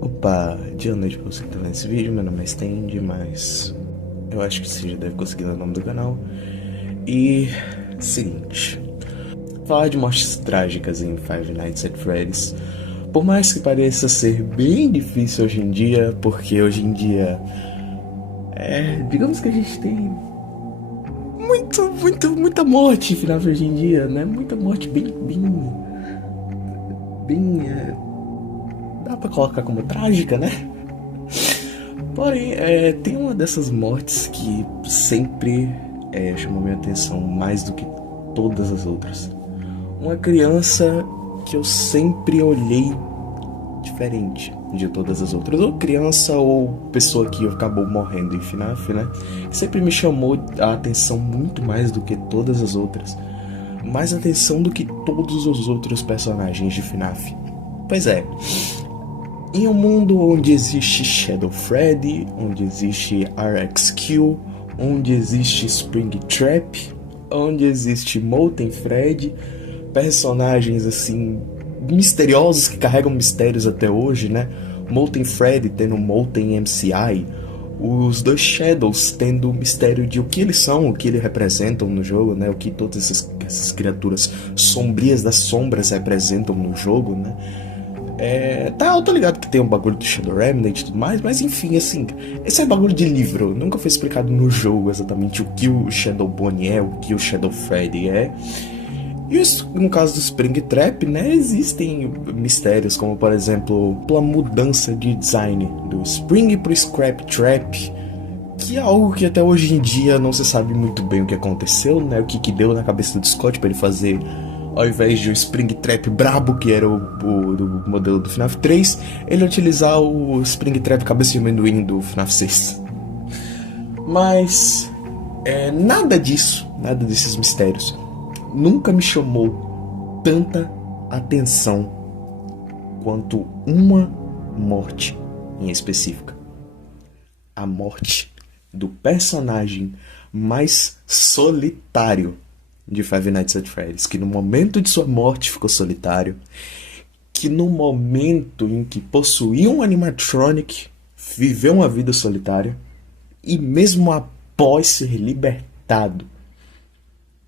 Opa, dia ou noite pra você que tá vendo esse vídeo, meu nome é Stand, mas eu acho que você já deve conseguir dar o nome do canal. E, seguinte, falar de mortes trágicas em Five Nights at Freddy's, por mais que pareça ser bem difícil hoje em dia, porque hoje em dia, digamos que a gente tem muita morte final hoje em dia, né? Muita morte dá pra colocar como trágica, né? Porém, tem uma dessas mortes que sempre chamou minha atenção mais do que todas as outras. Uma criança que eu sempre olhei diferente de todas as outras. Ou criança ou pessoa que acabou morrendo em FNAF, né? Sempre me chamou a atenção muito mais do que todas as outras. Mais atenção do que todos os outros personagens de FNAF. Pois é. Em um mundo onde existe Shadow Freddy, onde existe RXQ, onde existe Springtrap, onde existe Molten Freddy, personagens assim misteriosos que carregam mistérios até hoje, né? Molten Freddy tendo Molten MCI, os dois Shadows tendo o mistério de o que eles são, o que eles representam no jogo, né? O que todas essas criaturas sombrias das sombras representam no jogo, né? Eu tô ligado que tem um bagulho do Shadow Remnant e tudo mais, mas enfim, assim, esse é bagulho de livro, nunca foi explicado no jogo exatamente o que o Shadow Bonnie é, o que o Shadow Freddy é. E no caso do Springtrap, né, existem mistérios, como por exemplo, a mudança de design do Spring pro Scrap Trap, que é algo que até hoje em dia não se sabe muito bem o que aconteceu, né, o que deu na cabeça do Scott para ele fazer. Ao invés de um Springtrap brabo, que era o modelo do FNAF 3, ele utilizar o Springtrap cabeça de amendoim do FNAF 6. Mas nada desses mistérios nunca me chamou tanta atenção quanto uma morte em específica. A morte do personagem mais solitário de Five Nights at Freddy's, que no momento de sua morte ficou solitário, que no momento em que possuía um animatronic viveu uma vida solitária, e mesmo após ser libertado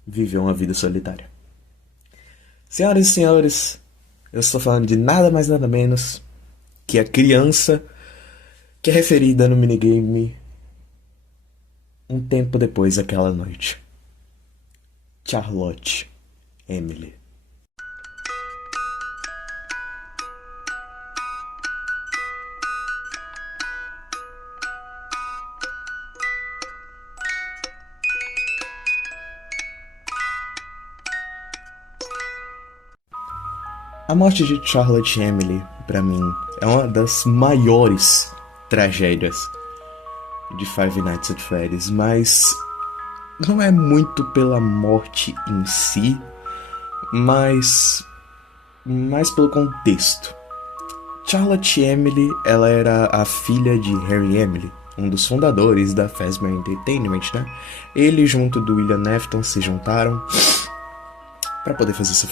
viveu uma vida solitária. Senhoras e senhores, eu estou falando de nada mais nada menos que a criança que é referida no minigame um tempo depois daquela noite. Charlotte Emily. A morte de Charlotte Emily, pra mim, é uma das maiores tragédias de Five Nights at Freddy's, mas não é muito pela morte em si, mas pelo contexto. Charlotte Emily, ela era a filha de Harry Emily, um dos fundadores da Fazbear Entertainment, né? Ele junto do William Afton se juntaram para poder fazer essa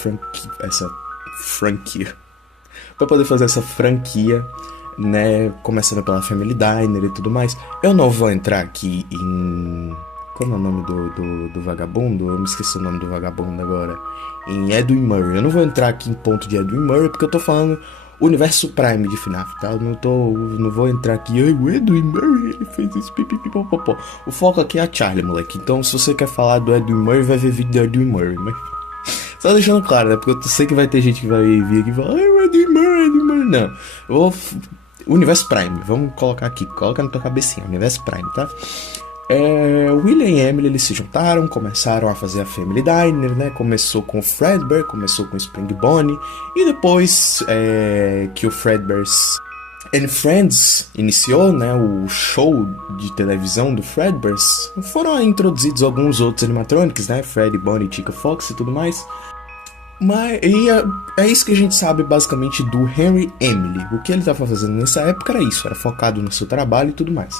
franquia, né? Começando pela Family Diner e tudo mais. Eu não vou entrar aqui em... Como é o nome do vagabundo? Eu me esqueci o nome do vagabundo agora. Em Edwin Murray. Eu não vou entrar aqui em ponto de Edwin Murray, porque eu tô falando universo Prime de FNAF, tá? Eu não vou entrar aqui. Ai, o Edwin Murray, ele fez isso, pipipipopopó. O foco aqui é a Charlie, moleque. Então, se você quer falar do Edwin Murray, vai ver vídeo do Edwin Murray. Mas... só deixando claro, né? Porque eu sei que vai ter gente que vai vir aqui e falar: ai, o Edwin Murray. Não. Eu vou... Universo Prime. Vamos colocar aqui. Coloca na tua cabecinha. Universo Prime, tá? William e Emily, eles se juntaram, começaram a fazer a Family Diner, né? Começou com o Fredbear, começou com o Spring Bonnie, e depois que o Fredbear's and Friends iniciou, né, o show de televisão do Fredbear's, foram introduzidos alguns outros animatronics, né? Freddy, Bonnie, Chica Fox e tudo mais. Mas é isso que a gente sabe basicamente do Henry Emily. O que ele estava fazendo nessa época era isso, era focado no seu trabalho e tudo mais.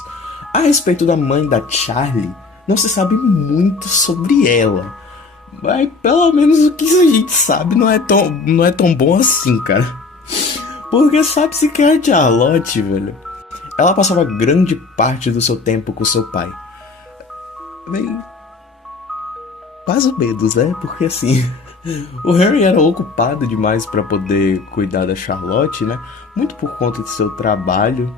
A respeito da mãe da Charlie, não se sabe muito sobre ela. Mas pelo menos o que a gente sabe não é tão bom assim, cara. Porque sabe-se que a Charlotte, velho, ela passava grande parte do seu tempo com seu pai. Bem, mais ou menos, né? Porque assim, o Harry era ocupado demais pra poder cuidar da Charlotte, né? Muito por conta do seu trabalho.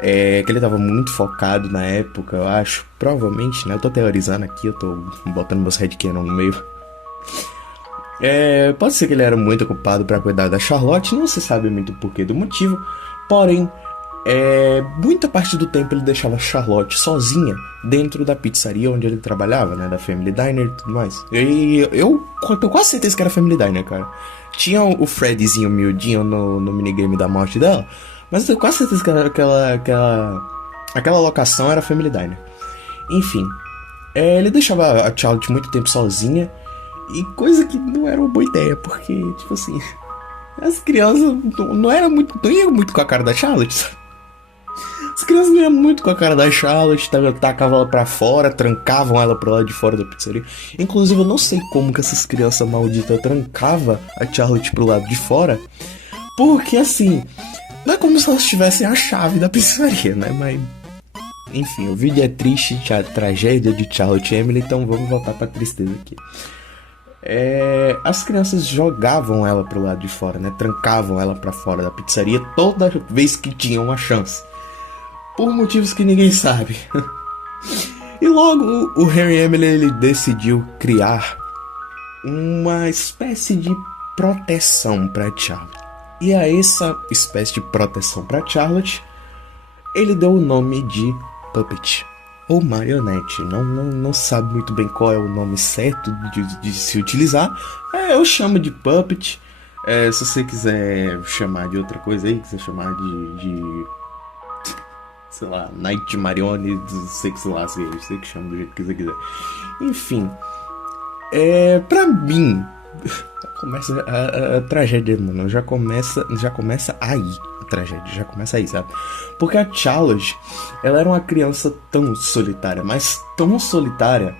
Que ele tava muito focado na época, eu acho. Provavelmente, né? Eu tô teorizando aqui, eu tô botando meus headcanon no meio. Pode ser que ele era muito ocupado pra cuidar da Charlotte, não se sabe muito o porquê do motivo. Porém, muita parte do tempo ele deixava a Charlotte sozinha dentro da pizzaria onde ele trabalhava, né? Da Family Diner e tudo mais. E eu tenho quase certeza que era Family Diner, cara. Tinha o Freddyzinho miudinho no minigame da morte dela, mas eu tenho quase certeza que aquela locação era Family Diner. Enfim, ele deixava a Charlotte muito tempo sozinha, e coisa que não era uma boa ideia, porque, tipo assim, as crianças não iam muito com a cara da Charlotte, sabe? As crianças não iam muito com a cara da Charlotte, tacavam ela pra fora, trancavam ela pro lado de fora da pizzaria. Inclusive, eu não sei como que essas crianças malditas trancavam a Charlotte pro lado de fora, porque, assim, não é como se elas tivessem a chave da pizzaria, né? Mas, enfim, o vídeo é triste, a tragédia de Charlotte e Emily, então vamos voltar pra tristeza aqui. As crianças jogavam ela pro lado de fora, né? Trancavam ela pra fora da pizzaria toda vez que tinham uma chance, por motivos que ninguém sabe. E logo o Harry e Emily ele decidiu criar uma espécie de proteção pra Charlotte. E a essa espécie de proteção pra Charlotte ele deu o nome de Puppet, ou marionete. Não sabe muito bem qual é o nome certo de se utilizar. Eu chamo de Puppet. Se você quiser chamar de outra coisa aí, quiser chamar de sei lá, Night Marione, sei que chama do jeito que você quiser. Enfim, pra mim, começa a tragédia, mano, já começa aí. A tragédia já começa aí, sabe? Porque a Charlotte, ela era uma criança tão solitária, mas tão solitária,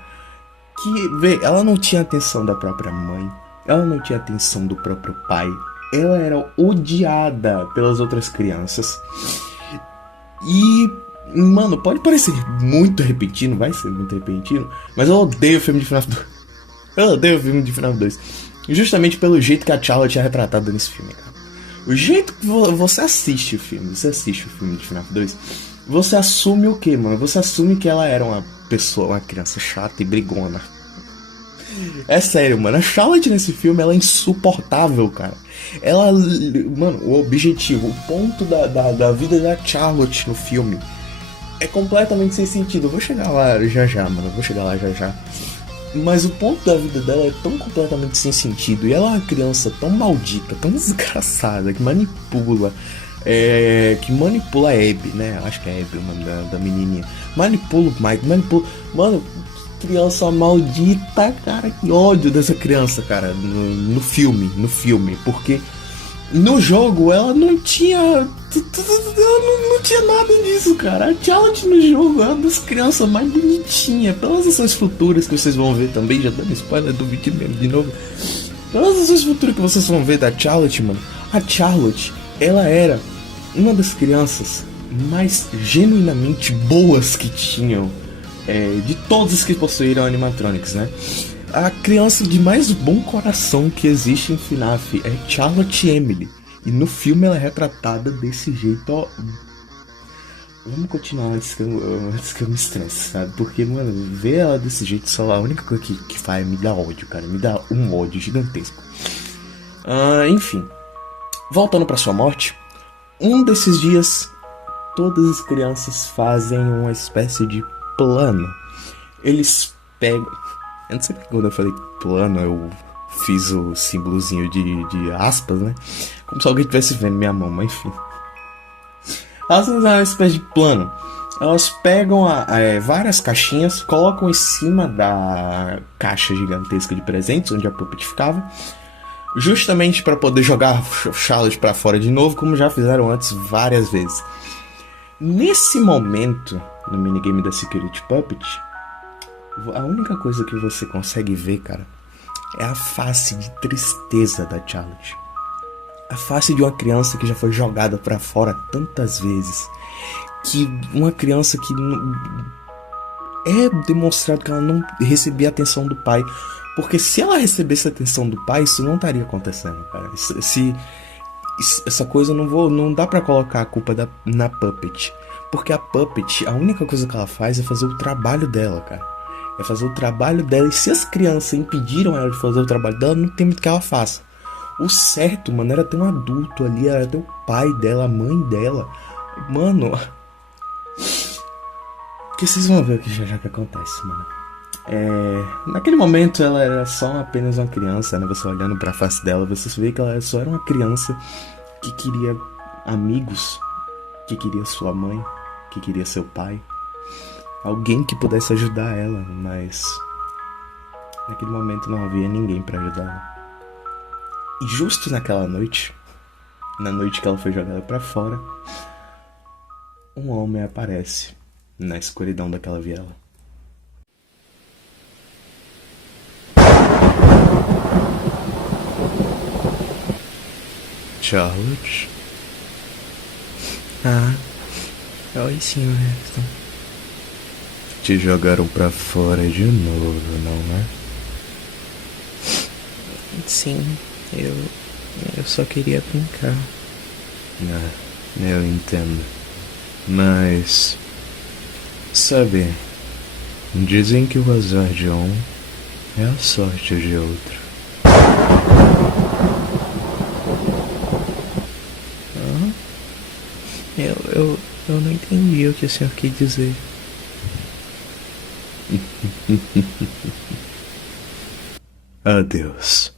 que, vê, ela não tinha atenção da própria mãe, ela não tinha atenção do próprio pai, ela era odiada pelas outras crianças. E, mano, pode parecer muito repentino, vai ser muito repentino, mas eu odeio o filme de FNAF 2. Eu odeio o filme de FNAF 2. Justamente pelo jeito que a Charlotte é retratada nesse filme, cara. O jeito que você assiste o filme de FNAF 2, você assume o que, mano? Você assume que ela era uma criança chata e brigona. É sério, mano. A Charlotte nesse filme, ela é insuportável, cara. Mano, o objetivo, o ponto da vida da Charlotte no filme é completamente sem sentido. Eu vou chegar lá já, mano. Mas o ponto da vida dela é tão completamente sem sentido. E ela é uma criança tão maldita, tão desgraçada, que manipula. Que manipula a Abby, né? Acho que é Abby o nome da menininha. Manipula o Mike, Mano, criança maldita, cara. Que ódio dessa criança, cara. No filme. Porque no jogo ela não tinha. Não tinha nada disso, cara. A Charlotte no jogo é uma das crianças mais bonitinhas. Pelas ações futuras que vocês vão ver também, já dando spoiler do vídeo mesmo de novo. Pelas ações futuras que vocês vão ver da Charlotte, mano. A Charlotte, ela era uma das crianças mais genuinamente boas que tinham. De todos os que possuíram animatronics, né? A criança de mais bom coração que existe em FNAF é Charlotte Emily. E no filme ela é retratada desse jeito, ó. Vamos continuar antes que eu me estresse, sabe? Porque, mano, ver ela desse jeito só a única coisa que faz me dá ódio, cara. Me dá um ódio gigantesco. Enfim. Voltando pra sua morte. Um desses dias, todas as crianças fazem uma espécie de plano. Eles pegam... Eu não sei porque quando eu falei plano, eu fiz o símbolozinho de aspas, né? Como se alguém estivesse vendo minha mão, mas enfim. Elas fazem uma espécie de plano. Elas pegam várias caixinhas, colocam em cima da caixa gigantesca de presentes, onde a Puppet ficava, justamente para poder jogar Charlotte para fora de novo, como já fizeram antes várias vezes. Nesse momento, no minigame da Security Puppet, a única coisa que você consegue ver, cara, é a face de tristeza da Charlotte. A face de uma criança que já foi jogada pra fora tantas vezes. Que uma criança que é demonstrado que ela não recebia a atenção do pai. Porque se ela recebesse a atenção do pai, isso não estaria acontecendo, cara. Essa coisa não dá pra colocar a culpa na Puppet. Porque a Puppet, a única coisa que ela faz é fazer o trabalho dela, cara. É fazer o trabalho dela. E se as crianças impediram ela de fazer o trabalho dela, não tem muito que ela faça. O certo, mano, era ter um adulto ali, era ter o pai dela, a mãe dela. Mano. Porque vocês vão ver o que já que acontece, mano. Naquele momento ela era só apenas uma criança, né? Você olhando pra face dela, você vê que ela só era uma criança que queria amigos, que queria sua mãe, que queria seu pai. Alguém que pudesse ajudar ela, mas naquele momento não havia ninguém pra ajudá-la. E justo naquela noite, na noite que ela foi jogada pra fora, um homem aparece na escuridão daquela viela. Charlotte? Oi, Sr. Heston. Te jogaram pra fora de novo, não é? Sim, eu só queria brincar. Eu entendo. Mas... sabe, dizem que o azar de um é a sorte de outro. Eu não entendi o que o senhor quis dizer. Adeus,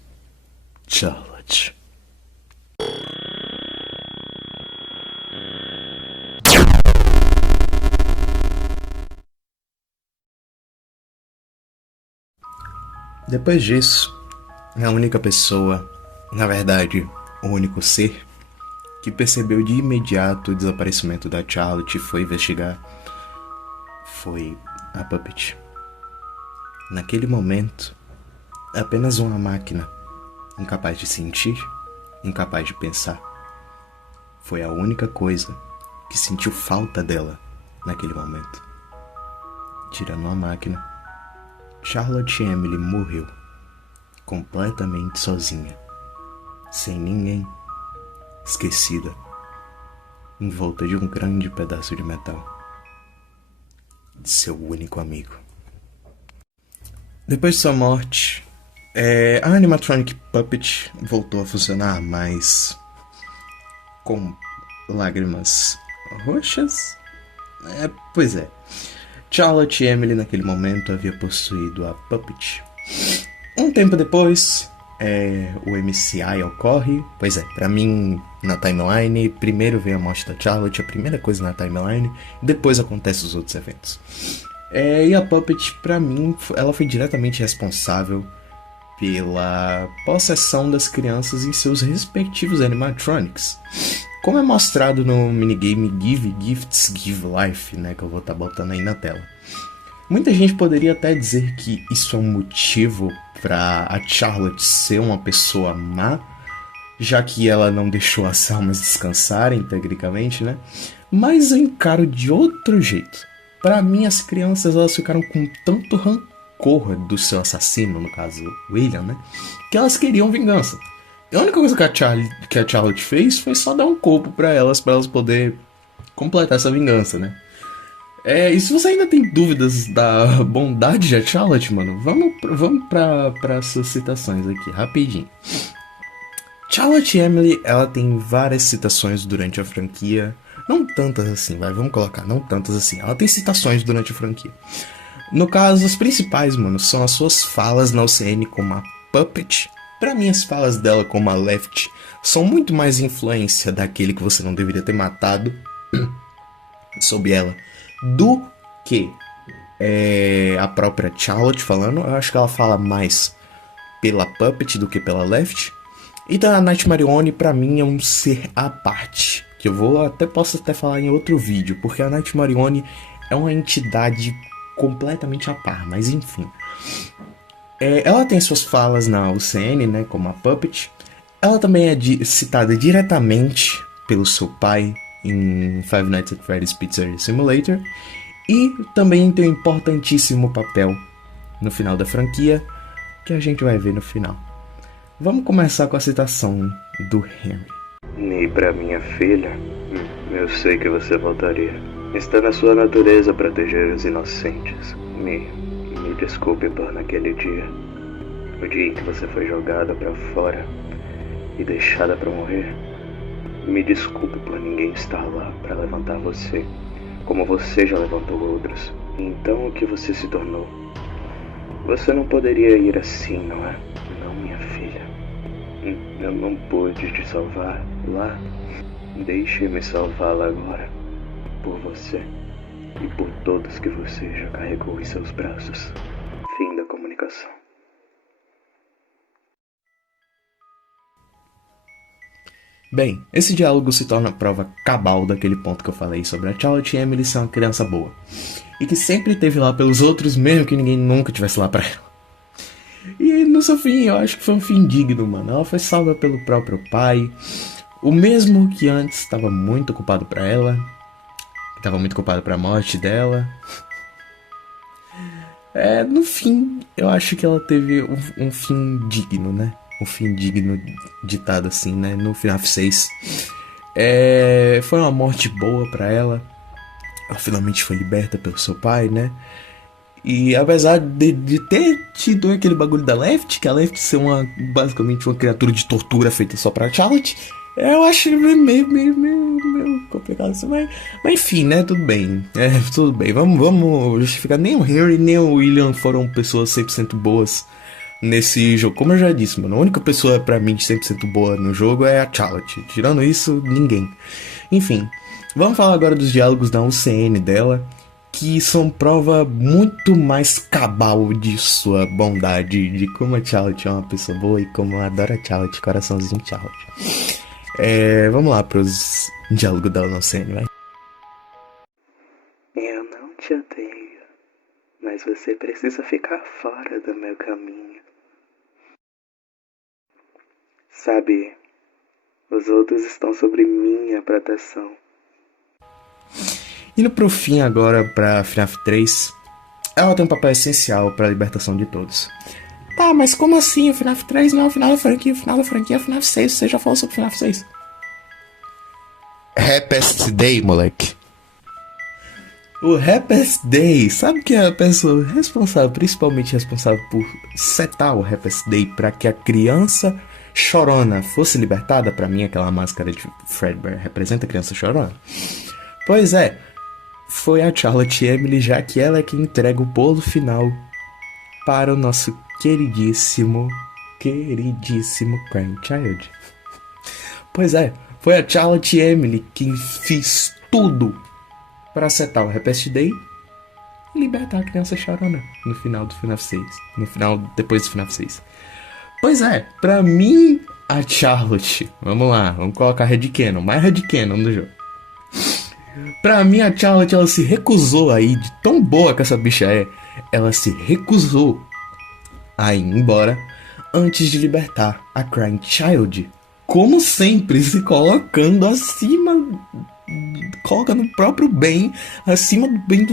Charlotte. Depois disso, a única pessoa, na verdade, o único ser que percebeu de imediato o desaparecimento da Charlotte e foi investigar foi a Puppet. Naquele momento, apenas uma máquina, incapaz de sentir, incapaz de pensar. Foi a única coisa que sentiu falta dela naquele momento. Tirando a máquina, Charlotte Emily morreu, completamente sozinha, sem ninguém, esquecida, envolta de um grande pedaço de metal, de seu único amigo. Depois de sua morte, a animatronic Puppet voltou a funcionar, mas com lágrimas roxas. Pois é. Charlotte Emily naquele momento havia possuído a Puppet. Um tempo depois, o MCI ocorre. Pois é, pra mim, na timeline, primeiro vem a morte da Charlotte, a primeira coisa na timeline, depois acontecem os outros eventos. E a Puppet, pra mim, ela foi diretamente responsável pela possessão das crianças em seus respectivos animatronics. Como é mostrado no minigame Give Gifts, Give Life, né, que eu vou estar botando aí na tela. Muita gente poderia até dizer que isso é um motivo para a Charlotte ser uma pessoa má, já que ela não deixou as almas descansarem, tecnicamente, né? Mas eu encaro de outro jeito. Para mim, as crianças elas ficaram com tanto rancor do seu assassino, no caso William, né? Que elas queriam vingança. A única coisa que a Charlotte fez foi só dar um corpo para elas poderem completar essa vingança, né? E se você ainda tem dúvidas da bondade de Charlotte, mano, vamos para suas citações aqui, rapidinho. Charlotte Emily, ela tem várias citações durante a franquia. Não tantas assim, vamos colocar, não tantas assim. Ela tem citações durante a franquia. No caso, as principais, mano, são as suas falas na UCN como a Puppet. Pra mim, as falas dela como a Left são muito mais influência daquele que você não deveria ter matado sob ela do que a própria Charlotte falando. Eu acho que ela fala mais pela Puppet do que pela Left. Então a Night Marione pra mim é um ser à parte, que posso até falar em outro vídeo, porque a Night Marione é uma entidade completamente à par, mas enfim. Ela tem suas falas na UCN, né, como a Puppet. Ela também é citada diretamente pelo seu pai em Five Nights at Freddy's Pizza Simulator e também tem um importantíssimo papel no final da franquia que a gente vai ver no final. Vamos começar com a citação do Henry. E pra minha filha, eu sei que você voltaria. Está na sua natureza proteger os inocentes. Me desculpe por naquele dia. O dia em que você foi jogada pra fora e deixada pra morrer. Me desculpe por ninguém estar lá pra levantar você, como você já levantou outros. Então o que você se tornou? Você não poderia ir assim, não é? Não, minha filha. Eu não pude te salvar lá. Deixe-me salvá-la agora. Por você e por todos que você já carregou em seus braços. Fim da comunicação. Bem, esse diálogo se torna prova cabal daquele ponto que eu falei sobre a Charlotte e Emily ser uma criança boa. E que sempre esteve lá pelos outros, mesmo que ninguém nunca estivesse lá pra ela. E no seu fim, eu acho que foi um fim digno, mano. Ela foi salva pelo próprio pai. O mesmo que antes estava muito ocupado pra ela. Estava muito ocupado pra morte dela. No fim, eu acho que ela teve um fim digno, né? Um fim digno ditado assim, né? No FNAF 6. Foi uma morte boa pra ela. Ela finalmente foi liberta pelo seu pai, né? E apesar de ter tido aquele bagulho da Left, que a Left ser basicamente uma criatura de tortura feita só pra Charlotte, eu acho meio complicado assim, mas enfim, né? Tudo bem. Tudo bem. Vamos justificar. Nem o Harry nem o William foram pessoas 100% boas nesse jogo. Como eu já disse, mano, a única pessoa pra mim de 100% boa no jogo é a Charlotte. Tirando isso, ninguém. Enfim, vamos falar agora dos diálogos da UCN dela, que são prova muito mais cabal de sua bondade, de como a Charlotte é uma pessoa boa e como eu adoro a Charlotte, coraçãozinho Charlotte. Vamos lá pros diálogos da UCN, vai. Eu não te odeio, mas você precisa ficar fora do meu caminho. Sabe, os outros estão sobre minha proteção. Indo pro fim agora pra FNAF 3, ela tem um papel essencial pra libertação de todos. Tá, mas como assim? O FNAF 3 não é o final da franquia, o final da franquia é o FNAF 6, você já falou sobre o FNAF 6. Happiest Day, moleque. O Happiest Day, sabe que é a pessoa principalmente responsável por setar o Happiest Day pra que a criança chorona fosse libertada? Pra mim, aquela máscara de Fredbear representa a criança chorona. Pois é, foi a Charlotte Emily, já que ela é quem entrega o bolo final para o nosso queridíssimo Crying Child. Pois é, foi a Charlotte Emily quem fez tudo para setar o Happiest Day e libertar a criança chorona no final do FNAF 6. Depois do FNAF 6. Pois é, pra mim, a Charlotte, vamos lá, vamos colocar headcanon, mais headcanon do jogo. Pra mim, a Charlotte, ela se recusou aí, de tão boa que essa bicha é, ela se recusou a ir embora antes de libertar a Crying Child. Como sempre, se colocando colocando o próprio bem acima do bem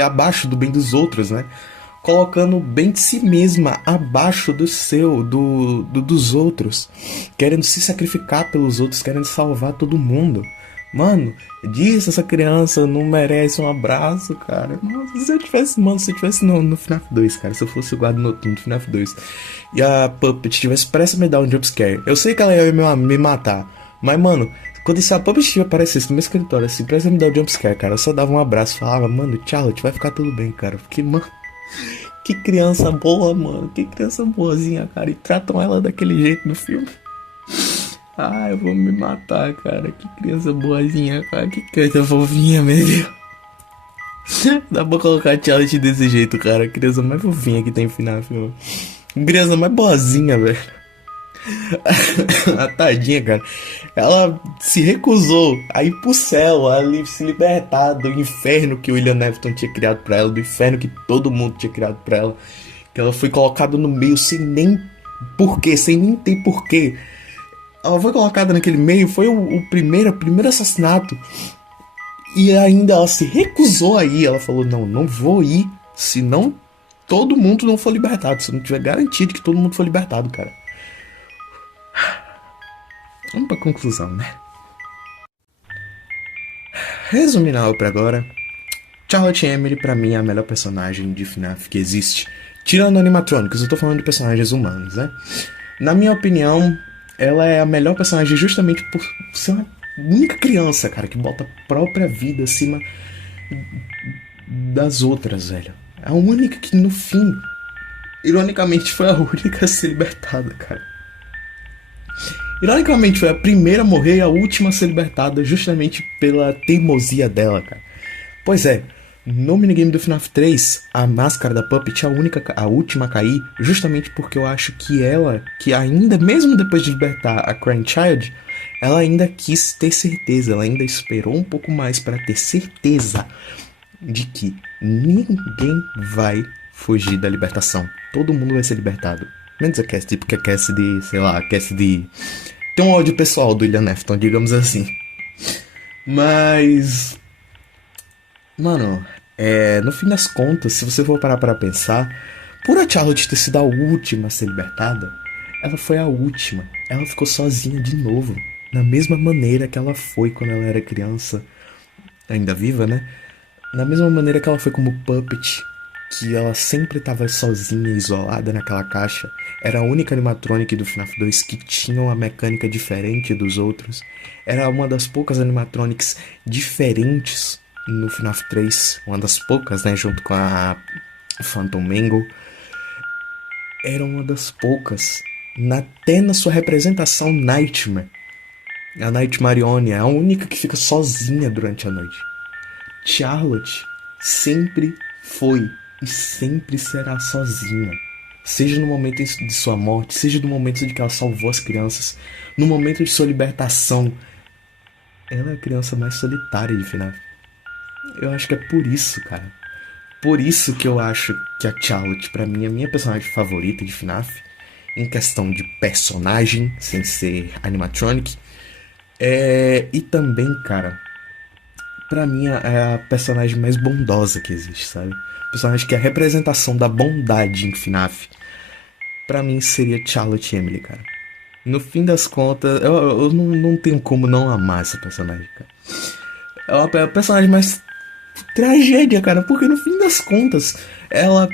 abaixo do bem dos outros, né? Colocando o bem de si mesma abaixo dos outros, querendo se sacrificar pelos outros, querendo salvar todo mundo. Mano, essa criança não merece um abraço, cara. Nossa, se eu tivesse no FNAF 2, cara, se eu fosse o guarda noturno do FNAF 2 e a Puppet tivesse prestes a me dar um jumpscare, eu sei que ela ia me matar, mas, mano, quando a Puppet aparecesse no meu escritório, assim, prestes a me dar um jumpscare, cara, eu só dava um abraço e falava, mano, Charlotte, vai ficar tudo bem, cara. Porque, mano, que criança boa, mano, que criança boazinha, cara, e tratam ela daquele jeito no filme. Ah, eu vou me matar, cara. Que criança boazinha, cara. Que criança fofinha, meu Deus. Dá pra colocar a Charlotte desse jeito, cara. A criança mais fofinha que tem no final, filme. Criança mais boazinha, velho. A tadinha, cara. Ela se recusou a ir pro céu, a se libertar do inferno que o William Afton tinha criado pra ela, do inferno que todo mundo tinha criado pra ela. Que ela foi colocada no meio sem nem porquê, sem nem ter porquê. Ela foi colocada naquele meio, foi o primeiro assassinato. E ainda ela se recusou a ir. Ela falou, não vou ir, senão todo mundo não for libertado. Se não tiver garantido que todo mundo for libertado, cara. Vamos pra conclusão, né? Resumindo a obra agora, Charlotte Emily pra mim é a melhor personagem de FNAF que existe. Tirando animatrônicos, eu tô falando de personagens humanos, né? Na minha opinião, ela é a melhor personagem justamente por ser uma única criança, cara, que bota a própria vida acima das outras, velho. A única que no fim, ironicamente, foi a única a ser libertada, cara. Ironicamente, foi a primeira a morrer e a última a ser libertada justamente pela teimosia dela, cara. Pois é, no minigame do FNAF 3, a máscara da Puppet é a última a cair, justamente porque eu acho que ela, que ainda, mesmo depois de libertar a Crying Child, ela ainda quis ter certeza, ela ainda esperou um pouco mais para ter certeza de que ninguém vai fugir da libertação. Todo mundo vai ser libertado. Menos a Cassidy, porque a Cassidy, sei lá, a Cassidy tem um ódio pessoal do William Afton, digamos assim. Mas, mano, no fim das contas, se você for parar para pensar, por a Charlotte ter sido a última a ser libertada, ela foi a última. Ela ficou sozinha de novo, da mesma maneira que ela foi quando ela era criança, ainda viva, né? Da mesma maneira que ela foi como Puppet, que ela sempre estava sozinha, isolada naquela caixa. Era a única animatronic do FNAF 2 que tinha uma mecânica diferente dos outros. Era uma das poucas animatronics diferentes no FNAF 3. Uma das poucas, né, junto com a Phantom Mangle. Era uma das poucas. Até na sua representação Nightmare. A Nightmarione é a única que fica sozinha durante a noite. Charlotte sempre foi e sempre será sozinha. Seja no momento de sua morte, seja no momento de que ela salvou as crianças, no momento de sua libertação. Ela é a criança mais solitária de FNAF. Eu acho que é por isso, cara. Por isso que eu acho que a Charlotte, pra mim, é a minha personagem favorita de FNAF. Em questão de personagem, sem ser animatronic. E também, cara, pra mim é a personagem mais bondosa que existe, sabe? Personagem que é a representação da bondade em FNAF. Pra mim seria Charlotte Emily, cara. No fim das contas, eu não tenho como não amar essa personagem, cara. É a personagem mais tragédia, cara. Porque no fim das contas, ela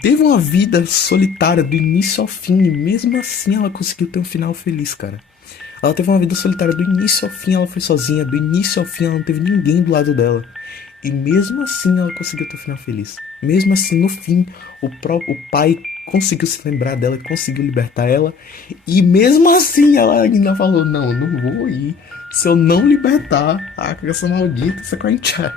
teve uma vida solitária do início ao fim. E mesmo assim ela conseguiu ter um final feliz, cara. Ela teve uma vida solitária do início ao fim, ela foi sozinha. Do início ao fim ela não teve ninguém do lado dela. E mesmo assim ela conseguiu ter um final feliz. Mesmo assim, no fim, o pai conseguiu se lembrar dela, conseguiu libertar ela. E mesmo assim ela ainda falou, não vou ir se eu não libertar a criança maldita, essa Crying Child.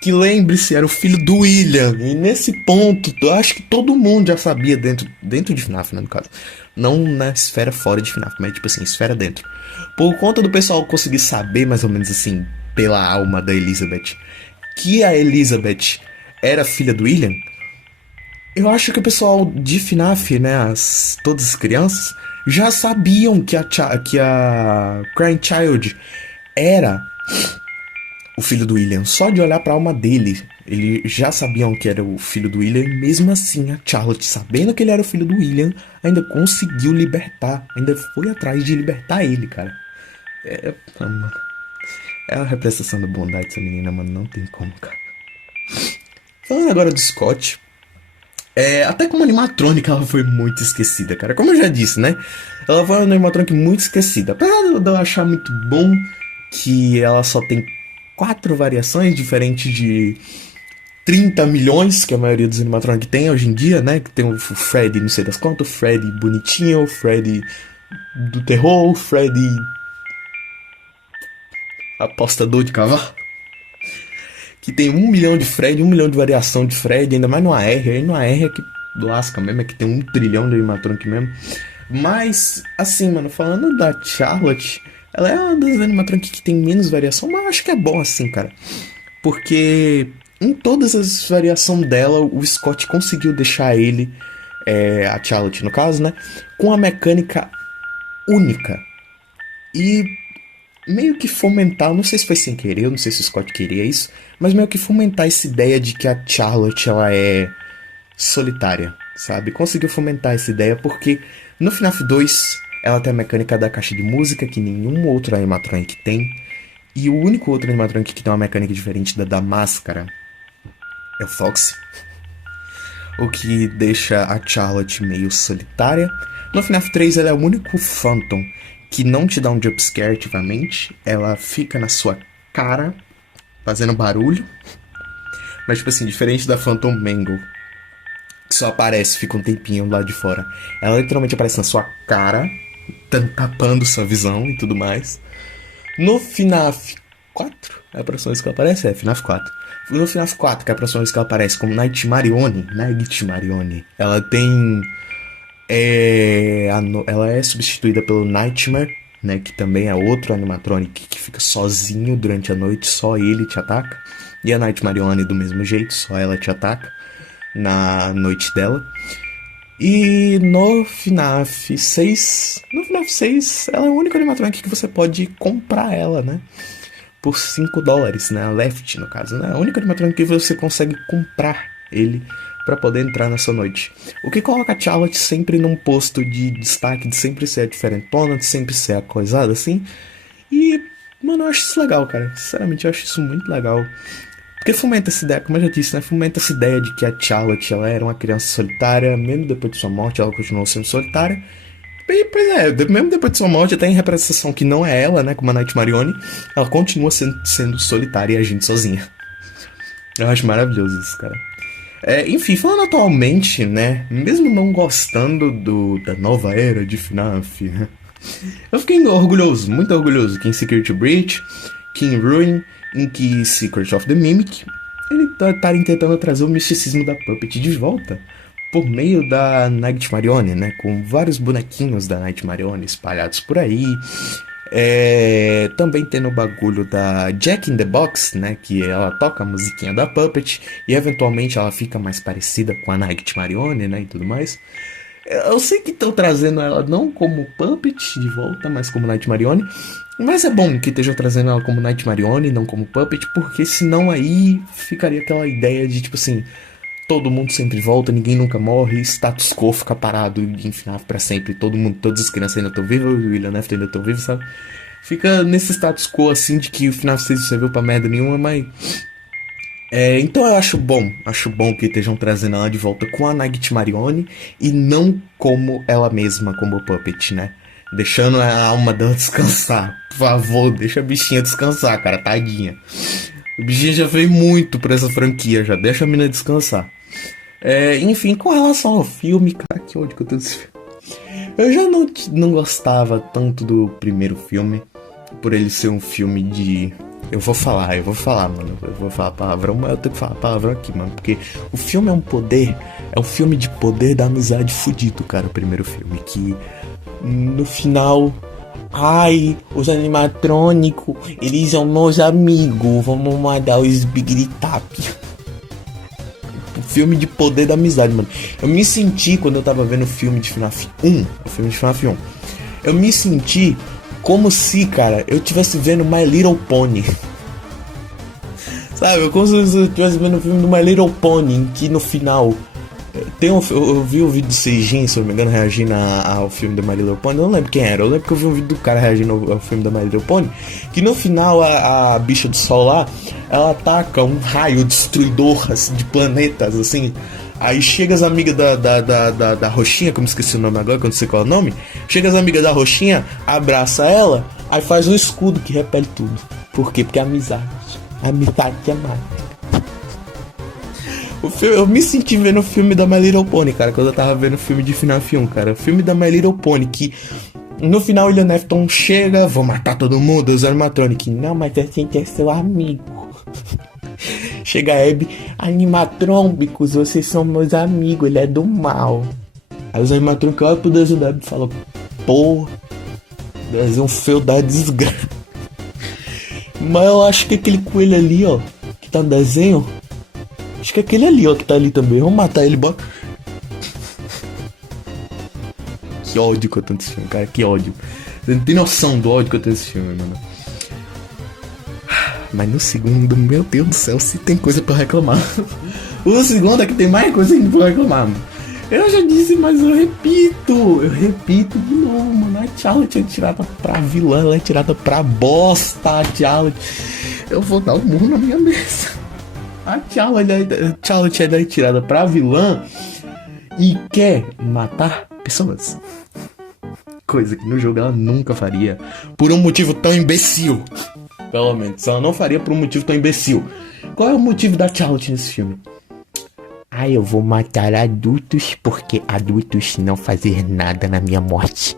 Que lembre-se, era o filho do William. E nesse ponto, eu acho que todo mundo já sabia dentro de FNAF, né, no caso. Não na esfera fora de FNAF, mas tipo assim, esfera dentro. Por conta do pessoal conseguir saber, mais ou menos assim, pela alma da Elizabeth, que a Elizabeth era filha do William, eu acho que o pessoal de FNAF, né, todas as crianças, já sabiam que a Crying Child era o filho do William. Só de olhar pra alma dele, eles já sabiam que era o filho do William. E mesmo assim, a Charlotte, sabendo que ele era o filho do William, ainda conseguiu libertar. Ainda foi atrás de libertar ele, cara. Mano, é a representação da bondade dessa menina, mano. Não tem como, cara. Falando agora do Scott, até como animatrônica ela foi muito esquecida, cara. Como eu já disse, né? Ela foi uma animatrônica muito esquecida. Apesar de eu achar muito bom que ela só tem 4 variações, diferentes de 30 milhões que a maioria dos animatrônicos tem hoje em dia, né? Que tem o Freddy, não sei das quantas, o Freddy bonitinho, o Freddy do terror, o Freddy apostador de cavalo. Que tem 1 milhão de Freddy, 1 milhão de variação de Freddy, ainda mais no AR. Aí no AR é que lasca mesmo, é que tem 1 trilhão de animatronic mesmo. Mas, assim, mano, falando da Charlotte, ela é uma das animatronics que tem menos variação, mas eu acho que é bom assim, cara. Porque em todas as variações dela, o Scott conseguiu deixar ele, a Charlotte no caso, né, com a mecânica única. E meio que fomentar, não sei se foi sem querer, eu não sei se o Scott queria isso, mas meio que fomentar essa ideia de que a Charlotte, ela é solitária, sabe? Conseguiu fomentar essa ideia porque no FNAF 2 ela tem a mecânica da caixa de música que nenhum outro animatronic tem. E o único outro animatronic que tem uma mecânica diferente da máscara é o Foxy. O que deixa a Charlotte meio solitária. No FNAF 3 ela é o único Phantom que não te dá um jumpscare ativamente. Ela fica na sua cara, fazendo barulho. Mas tipo assim, diferente da Phantom Mangle, que só aparece, fica um tempinho lá de fora. Ela literalmente aparece na sua cara, tapando sua visão e tudo mais. No FNAF 4, é a próxima vez que ela aparece? É, FNAF 4. No FNAF 4, que é a próxima vez que ela aparece como Nightmarione, ela tem... ela é substituída pelo Nightmare, né, que também é outro animatronic que fica sozinho durante a noite, só ele te ataca. E a Nightmarione do mesmo jeito, só ela te ataca na noite dela. E no FNAF 6, ela é o único animatronic que você pode comprar ela, né? Por $5, né? A Left, no caso, né? É o único animatronic que você consegue comprar ele pra poder entrar nessa noite. O que coloca a Charlotte sempre num posto de destaque, de sempre ser a diferentona, de sempre ser a coisada, assim. E, mano, eu acho isso legal, cara. Sinceramente, eu acho isso muito legal. Porque fomenta essa ideia, como eu já disse, né? Fomenta essa ideia de que a Charlotte, ela era uma criança solitária, mesmo depois de sua morte, ela continuou sendo solitária. E, pois é, mesmo depois de sua morte, até em representação que não é ela, né? Como a Nightmarione, ela continua sendo solitária e agindo sozinha. Eu acho maravilhoso isso, cara. Enfim, falando atualmente, né? Mesmo não gostando da nova era de FNAF, né, eu fiquei orgulhoso, muito orgulhoso, que em Security Breach, que em Ruin, em que Secret of the Mimic, ele tá tentando trazer o misticismo da Puppet de volta por meio da Nightmarione, né? Com vários bonequinhos da Nightmarione espalhados por aí. Também tendo o bagulho da Jack in the Box, né? Que ela toca a musiquinha da Puppet e eventualmente ela fica mais parecida com a Nightmarione, né? E tudo mais. Eu sei que estão trazendo ela não como Puppet de volta, mas como Nightmarione. Mas é bom que estejam trazendo ela como Nightmarione, não como Puppet, porque senão aí ficaria aquela ideia de tipo assim, todo mundo sempre volta, ninguém nunca morre, status quo fica parado em FNAF pra sempre, todas as crianças ainda estão vivas, o William Neff ainda estão vivos, sabe? Fica nesse status quo assim de que o FNAF 6 não serviu pra merda nenhuma, mas... então eu acho bom que estejam trazendo ela de volta com a Nightmarione e não como ela mesma, como Puppet, né? Deixando a alma dela descansar. Por favor, deixa a bichinha descansar, cara, tadinha. O bichinho já fez muito pra essa franquia, já deixa a mina descansar. Enfim, com relação ao filme, cara, que ódio que eu tenho desse filme. Eu já não gostava tanto do primeiro filme, por ele ser um filme de... Eu vou falar, mano. Eu vou falar palavrão, mas eu tenho que falar palavrão aqui, mano. Porque o filme é um filme de poder da amizade fudido, cara, o primeiro filme. Que no final... Ai, os animatrônicos, eles são meus amigos. Vamos mandar os Bigritap. O filme de poder da amizade, mano. Eu me senti, quando eu tava vendo o filme de FNAF 1, eu me senti como se, cara, eu estivesse vendo My Little Pony. Sabe, como se eu estivesse vendo o filme do My Little Pony, em que no final... eu vi o vídeo do Seijin, se eu não me engano, reagindo ao filme do My Little Pony. Eu não lembro quem era, eu lembro que eu vi um vídeo do cara reagindo ao filme do My Little Pony, que no final a bicha do sol lá, ela ataca um raio destruidor assim, de planetas, assim. Aí chega as amigas da Roxinha, como esqueci o nome agora, que eu não sei qual é o nome. Chega as amigas da Roxinha, abraça ela, aí faz um escudo que repele tudo. Por quê? Porque é amizade. Amizade é mágica. Eu me senti vendo o filme da My Little Pony, cara, quando eu tava vendo o filme de FNAF 1, cara. O filme da My Little Pony, que no final o William Afton chega, vou matar todo mundo, os animatronic. Não, mas a gente é seu amigo. Chega a Abby, animatrônicos, vocês são meus amigos, ele é do mal. Aí os animatrônicos olham pro desenho da Abby e falam, pô, desenho feio da desgraça. Mas eu acho que aquele coelho ali, ó, que tá no desenho... Acho que é aquele ali, ó, que tá ali também. Vamos matar ele, bora. Que ódio que eu tenho desse filme, cara. Que ódio. Você não tem noção do ódio que eu tenho desse filme, mano. Mas no segundo, meu Deus do céu, se tem coisa pra reclamar. O segundo é que tem mais coisa ainda pra reclamar, mano. Eu já disse, mas eu repito de novo, mano. A Charlotte é tirada pra vilã, ela é tirada pra bosta, a Charlotte. Eu vou dar um murro na minha mesa. A Charlotte é tirada pra vilã e quer matar pessoas. Coisa que no jogo ela nunca faria. Por um motivo tão imbecil. Pelo menos, ela não faria por um motivo tão imbecil. Qual é o motivo da Charlotte nesse filme? Ah, eu vou matar adultos porque adultos não fazer nada na minha morte.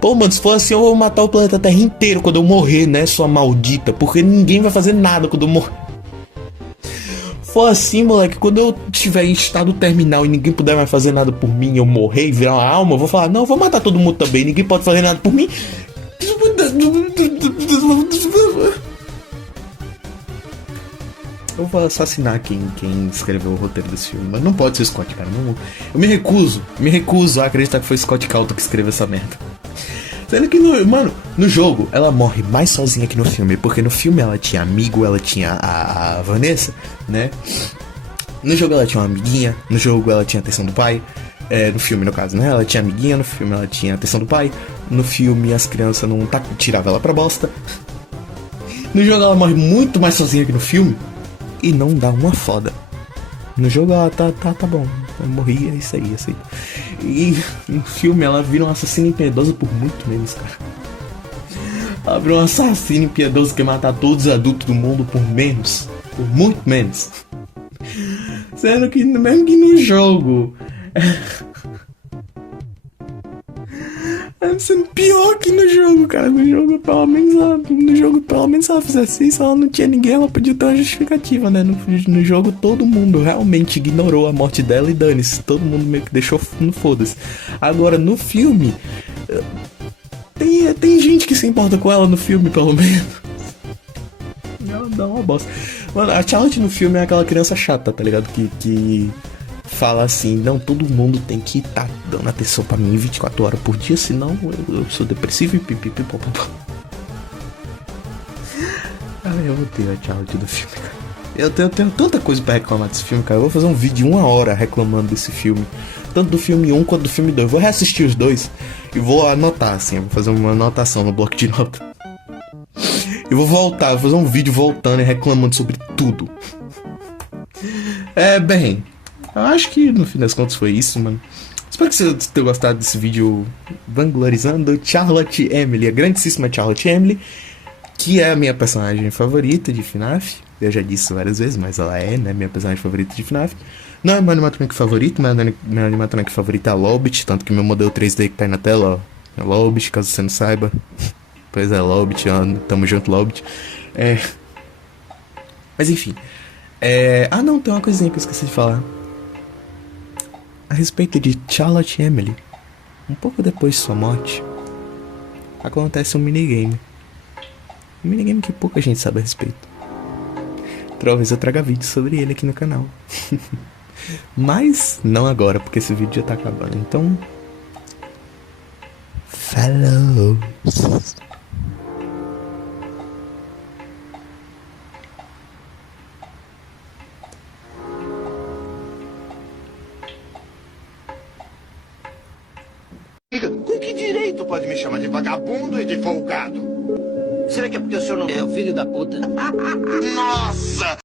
Pô, mano, se for assim eu vou matar o planeta Terra inteiro quando eu morrer, né, sua maldita? Porque ninguém vai fazer nada quando eu morrer. For assim, moleque, quando eu estiver em estado terminal e ninguém puder mais fazer nada por mim, eu morrer e virar uma alma, eu vou falar, não, eu vou matar todo mundo também, ninguém pode fazer nada por mim. Eu vou assassinar quem escreveu o roteiro desse filme, mas não pode ser o Scott, cara. Não, eu me recuso a acreditar que foi Scott Calton que escreveu essa merda. Sendo que, no jogo, ela morre mais sozinha que no filme, porque no filme ela tinha amigo, ela tinha a Vanessa, né? No jogo ela tinha uma amiguinha, no jogo ela tinha a atenção do pai, no filme no caso, né? Ela tinha amiguinha, no filme ela tinha a atenção do pai, no filme as crianças não tiravam ela pra bosta. No jogo ela morre muito mais sozinha que no filme. E não dá uma foda. No jogo ela tá bom. Eu morri, é isso aí. E no filme ela vira uma assassina impiedosa por muito menos, cara. Ela vira uma assassina impiedosa que matar todos os adultos do mundo por menos. Por muito menos. Sendo que mesmo que no jogo... sendo pior que no jogo, cara. No jogo, pelo menos, se ela fizesse isso, ela não tinha ninguém, ela podia ter uma justificativa, né? No jogo, todo mundo realmente ignorou a morte dela e dane-se. Todo mundo meio que deixou no foda-se. Agora, no filme, tem gente que se importa com ela no filme, pelo menos. Ela dá uma bosta. Mano, a Charlotte no filme é aquela criança chata, tá ligado? Que fala assim, não, todo mundo tem que estar dando atenção pra mim 24 horas por dia, senão eu sou depressivo e pipipipopopó. Eu odeio a Charlotte do filme, cara. Eu tenho tanta coisa pra reclamar desse filme, cara. Eu vou fazer um vídeo de 1 hora reclamando desse filme. Tanto do filme 1 quanto do filme 2. Eu vou reassistir os dois e vou anotar, assim. Eu vou fazer uma anotação no bloco de nota. Eu vou fazer um vídeo voltando e reclamando sobre tudo. Bem... Eu acho que no fim das contas foi isso, mano. Espero que você tenha gostado desse vídeo vanglorizando Charlotte Emily, a grandíssima Charlotte Emily, que é a minha personagem favorita de FNAF. Eu já disse várias vezes, mas ela é, né, minha personagem favorita de FNAF. Não é meu animatronic favorito, meu animatronic favorito é a Lobit, tanto que meu modelo 3D que tá aí na tela, ó, é Lobit, caso você não saiba. Pois é, Lobit, tamo junto, Lobit. Mas enfim. Não, tem uma coisinha que eu esqueci de falar. A respeito de Charlotte Emily, um pouco depois de sua morte, acontece um minigame. Um minigame que pouca gente sabe a respeito. Talvez eu traga vídeo sobre ele aqui no canal. Mas não agora, porque esse vídeo já tá acabando. Então... falou! Com que direito pode me chamar de vagabundo e de folgado? Será que é porque o senhor não é o filho da puta?